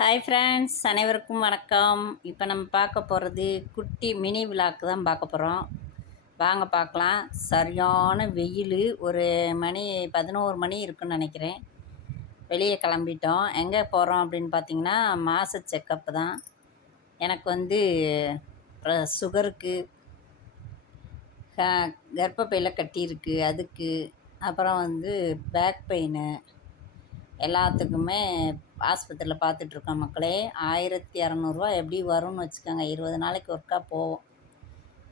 Hi friends, அனைவருக்கும் வணக்கம். இப்போ நம்ம பார்க்க போகிறது குட்டி மினி விளாக் தான் பார்க்க போகிறோம். வாங்க பார்க்கலாம். சரியான வெயில். ஒரு மணி 11 மணி இருக்குன்னு நினைக்கிறேன். வெளியே கிளம்பிட்டோம். எங்கே போகிறோம் அப்படின்னு பார்த்தீங்கன்னா, மாத செக்கப் தான். எனக்கு வந்து சுகருக்கு, கர்ப்பப்பையில் கட்டியிருக்கு, அதுக்கு அப்புறம் வந்து பேக் பெயின் எல்லாத்துக்குமே ஆஸ்பத்திரியில் பார்த்துட்ருக்கோம் மக்களே. 1200 எப்படி வரும்னு வச்சுக்கோங்க. 20 நாளைக்கு ஒருக்கா போவோம்.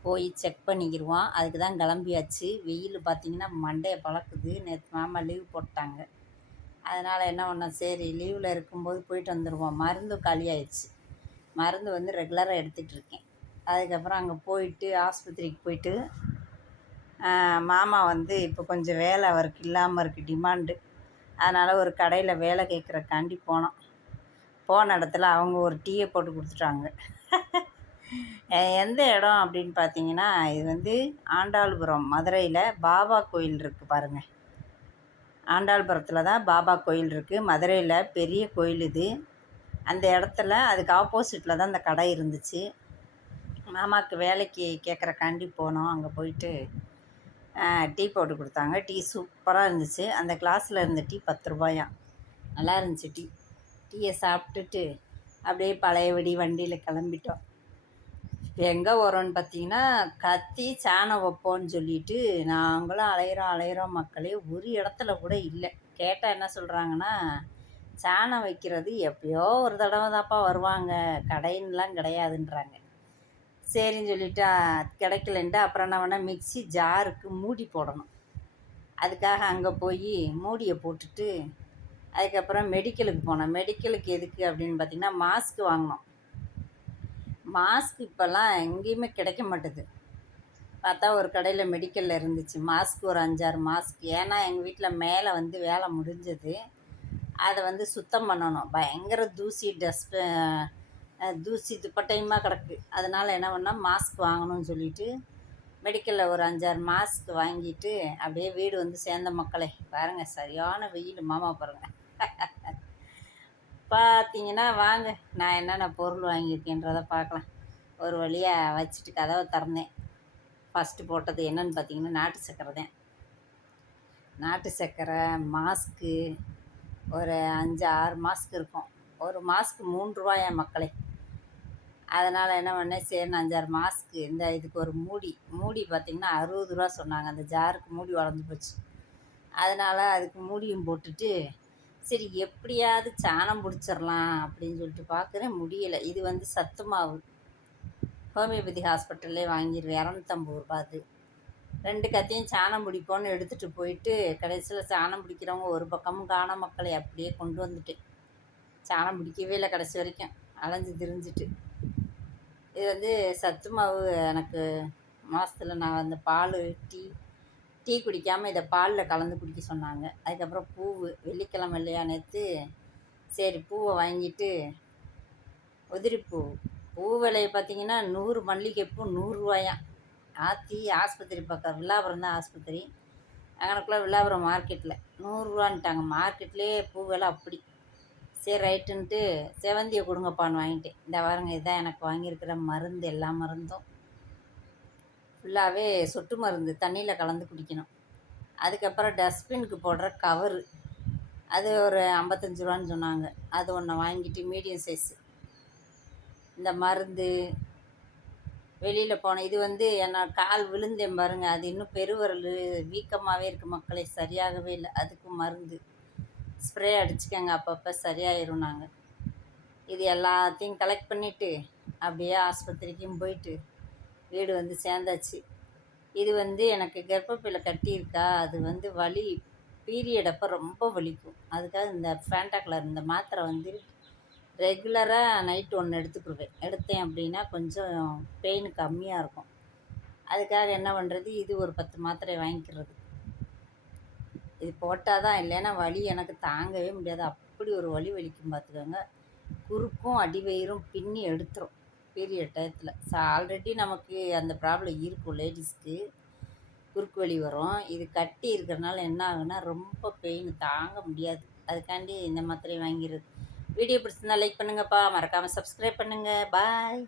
போய் செக் பண்ணிக்கிடுவோம். அதுக்கு தான் கிளம்பியாச்சு. வெயில் பார்த்திங்கன்னா மண்டையை பழக்குது. நேற்று மாமா லீவ் போட்டாங்க. அதனால் என்ன பண்ணோம், சரி லீவில் இருக்கும்போது போயிட்டு வந்துடுவோம். மருந்து காலியாகிடுச்சு. மருந்து வந்து ரெகுலராக எடுத்துகிட்ருக்கேன். அதுக்கப்புறம் அங்கே போயிட்டு ஆஸ்பத்திரிக்கு போயிட்டு மாமா வந்து இப்போ கொஞ்சம் வேலை அவருக்கு இல்லாமல் இருக்குது, டிமாண்டு. அதனால் ஒரு கடையில் வேலை கேட்குறக்காண்டி போனோம். போன இடத்துல அவங்க ஒரு டீயை போட்டு கொடுத்துட்டாங்க. எந்த இடம் அப்படின்னு பார்த்தீங்கன்னா, இது வந்து ஆண்டாள்புரம், மதுரையில் பாபா கோயில் இருக்குது பாருங்கள். ஆண்டாள்புரத்தில் தான் பாபா கோயில் இருக்குது. மதுரையில் பெரிய கோயில் இது. அந்த இடத்துல அதுக்கு ஆப்போசிட்டில் தான் அந்த கடை இருந்துச்சு. மாமாவுக்கு வேலைக்கு கேட்குறக்காண்டி போனோம். அங்கே போயிட்டு டீ போட்டு கொடுத்தாங்க. டீ சூப்பராக இருந்துச்சு. அந்த கிளாஸில் இருந்த டீ 10 ரூபாயாம். நல்லா இருந்துச்சு டீ. டீயை சாப்பிட்டுட்டு அப்படியே பழையபடி வண்டியில் கிளம்பிட்டோம். எங்கே வரோன்னு பார்த்தீங்கன்னா, கத்தி சாணம் வைப்போன்னு சொல்லிட்டு நாங்களும் அலையிறோம் மக்களே. ஒரு இடத்துல கூட இல்லை. கேட்டால் என்ன சொல்கிறாங்கன்னா, சாணம் வைக்கிறது எப்போயோ ஒரு தடவை தான்ப்பா வருவாங்க, கடைன்னுலாம் கிடையாதுன்றாங்க. சரின்னு சொல்லிவிட்டு கிடைக்கலன்ட்டு அப்புறம் என்ன பண்ணால் மிக்ஸி ஜாருக்கு மூடி போடணும். அதுக்காக அங்கே போய் மூடியை போட்டுட்டு அதுக்கப்புறம் மெடிக்கலுக்கு போனோம். மெடிக்கலுக்கு எதுக்கு அப்படின்னு பார்த்திங்கன்னா, மாஸ்க் வாங்கினோம். மாஸ்க் இப்போல்லாம் எங்கேயுமே கிடைக்க மாட்டுது. பார்த்தா ஒரு கடையில் மெடிக்கலில் இருந்துச்சு மாஸ்க், ஒரு 5-6 மாஸ்க். ஏன்னா எங்கள் வீட்டில் மேலே வந்து வேலை முடிஞ்சது. அதை வந்து சுத்தம் பண்ணணும். பயங்கர தூசி, தூசி துப்பட்டையுமா கிடக்கு. அதனால் என்ன பண்ணால் மாஸ்க் வாங்கணும்னு சொல்லிவிட்டு மெடிக்கலில் ஒரு 5-6 மாஸ்க் வாங்கிட்டு அப்படியே வீடு வந்து சேர்ந்த மக்களே. பாருங்கள், சரியான வெயில். மாமா பாருங்கள். பார்த்தீங்கன்னா வாங்க, நான் என்னென்ன பொருள் வாங்கியிருக்கேன்றதை பார்க்கலாம். ஒரு வழியாக வச்சுட்டு கதவை திறந்தேன். ஃபஸ்ட்டு போட்டது என்னென்னு பார்த்தீங்கன்னா, நாட்டு சர்க்கரை தான். நாட்டு சர்க்கரை, மாஸ்க்கு ஒரு 5-6 மாஸ்க் இருக்கும். ஒரு மாஸ்க்கு 3 ரூபாயா மக்களே. அதனால் என்ன பண்ணேன், சரின்னு 5-6 மாஸ்க்கு. இதுக்கு ஒரு மூடி பார்த்திங்கன்னா 60 ரூபா சொன்னாங்க. அந்த ஜாருக்கு மூடி வளர்ந்து போச்சு. அதனால் அதுக்கு மூடியும் போட்டுட்டு, சரி எப்படியாவது சாணம் பிடிச்சிடலாம் அப்படின்னு சொல்லிட்டு பார்க்குறேன், முடியலை. இது வந்து சத்து மாவு, ஹோமியோபதி ஹாஸ்பிட்டல்லே வாங்கிடுவேன். 250 ரூபா. அது 2 கத்தையும் சாணம் பிடிப்போன்னு எடுத்துகிட்டு போயிட்டு கடைசியில் சாணம் பிடிக்கிறவங்க ஒரு பக்கமும் காண மக்களை. அப்படியே கொண்டு வந்துட்டேன். சாணம் பிடிக்கவே இல்லை கடைசி வரைக்கும், அலைஞ்சு திரிஞ்சிட்டு. இது வந்து சத்து மாவு. எனக்கு மாதத்தில் நான் அந்த பால், டீ குடிக்காமல் இதை பாலில் கலந்து குடிக்க சொன்னாங்க. அதுக்கப்புறம் பூவு, வெள்ளிக்கிழமை இல்லையா நேற்று, சரி பூவை வாங்கிட்டு, உதிரிப்பூ. பூ விலையை பார்த்திங்கன்னா 100 மல்லிகைப்பூ 100 ரூபாயாம். ஆஸ்பத்திரி பக்கம் வில்லாபுரம் தான் ஆஸ்பத்திரி. அங்கனக்குள்ளே வில்லாபுரம் மார்க்கெட்டில் 100 ரூபான்ட்டாங்க. மார்க்கெட்லேயே பூ விலை அப்படி. சரி ரைட்டுன்ட்டு செவந்தியை கொடுங்கப்பான்னு வாங்கிட்டேன். இந்த வாரங்க இதுதான் எனக்கு வாங்கியிருக்கிற மருந்து. எல்லா மருந்தும் ஃபுல்லாகவே சொட்டு மருந்து, தண்ணியில் கலந்து குடிக்கணும். அதுக்கப்புறம் டஸ்ட்பினுக்கு போடுற கவரு, அது ஒரு 55 ரூபான்னு சொன்னாங்க. அது ஒன்று வாங்கிட்டு மீடியம் சைஸு. இந்த மருந்து வெளியில் போனேன். இது வந்து என்ன கால் விழுந்தேன் பாருங்கள், அது இன்னும் பெருவிரல் வீக்கமாகவே இருக்குது மக்களே. சரியாகவே இல்லை. அதுக்கும் மருந்து ஸ்ப்ரே அடிச்சுக்கங்க, அப்பப்போ சரியாயிரும். நாங்கள் இது எல்லாத்தையும் கலெக்ட் பண்ணிவிட்டு அப்படியே ஆஸ்பத்திரிக்கும் போயிட்டு வீடு வந்து சேர்ந்தாச்சு. இது வந்து எனக்கு கர்ப்பப்பையில் கட்டியிருக்கா, அது வந்து வலி, பீரியட் அப்போ ரொம்ப வலிக்கும். அதுக்காக இந்த ஃபேண்டா கலர் இந்த மாத்திரை வந்து ரெகுலராக நைட்டு ஒன்று எடுத்தேன் அப்படின்னா கொஞ்சம் பெயின் கம்மியாக இருக்கும். அதுக்காக என்ன பண்ணுறது, இது ஒரு 10 மாத்திரை வாங்கிக்கிறது. இது போட்டால் தான், இல்லைன்னா வலி எனக்கு தாங்கவே முடியாது. அப்படி ஒரு வலி வலிக்கும் பார்த்துக்கோங்க. குறுக்கும் அடிவயிறும் பின்னி எடுத்துரும் பீரியட் டயத்தில். ஆல்ரெடி நமக்கு அந்த ப்ராப்ளம் இருக்கும் லேடிஸ்க்கு, குறுக்கு வலி வரும். இது கட்டி இருக்கிறனால என்ன ஆகுன்னா ரொம்ப பெயின் தாங்க முடியாது. அதுக்காண்டி இந்த மாத்திரை வாங்கிடுறது. வீடியோ பிடிச்சிருந்தா லைக் பண்ணுங்கப்பா, மறக்காமல் சப்ஸ்கிரைப் பண்ணுங்கள். பாய்.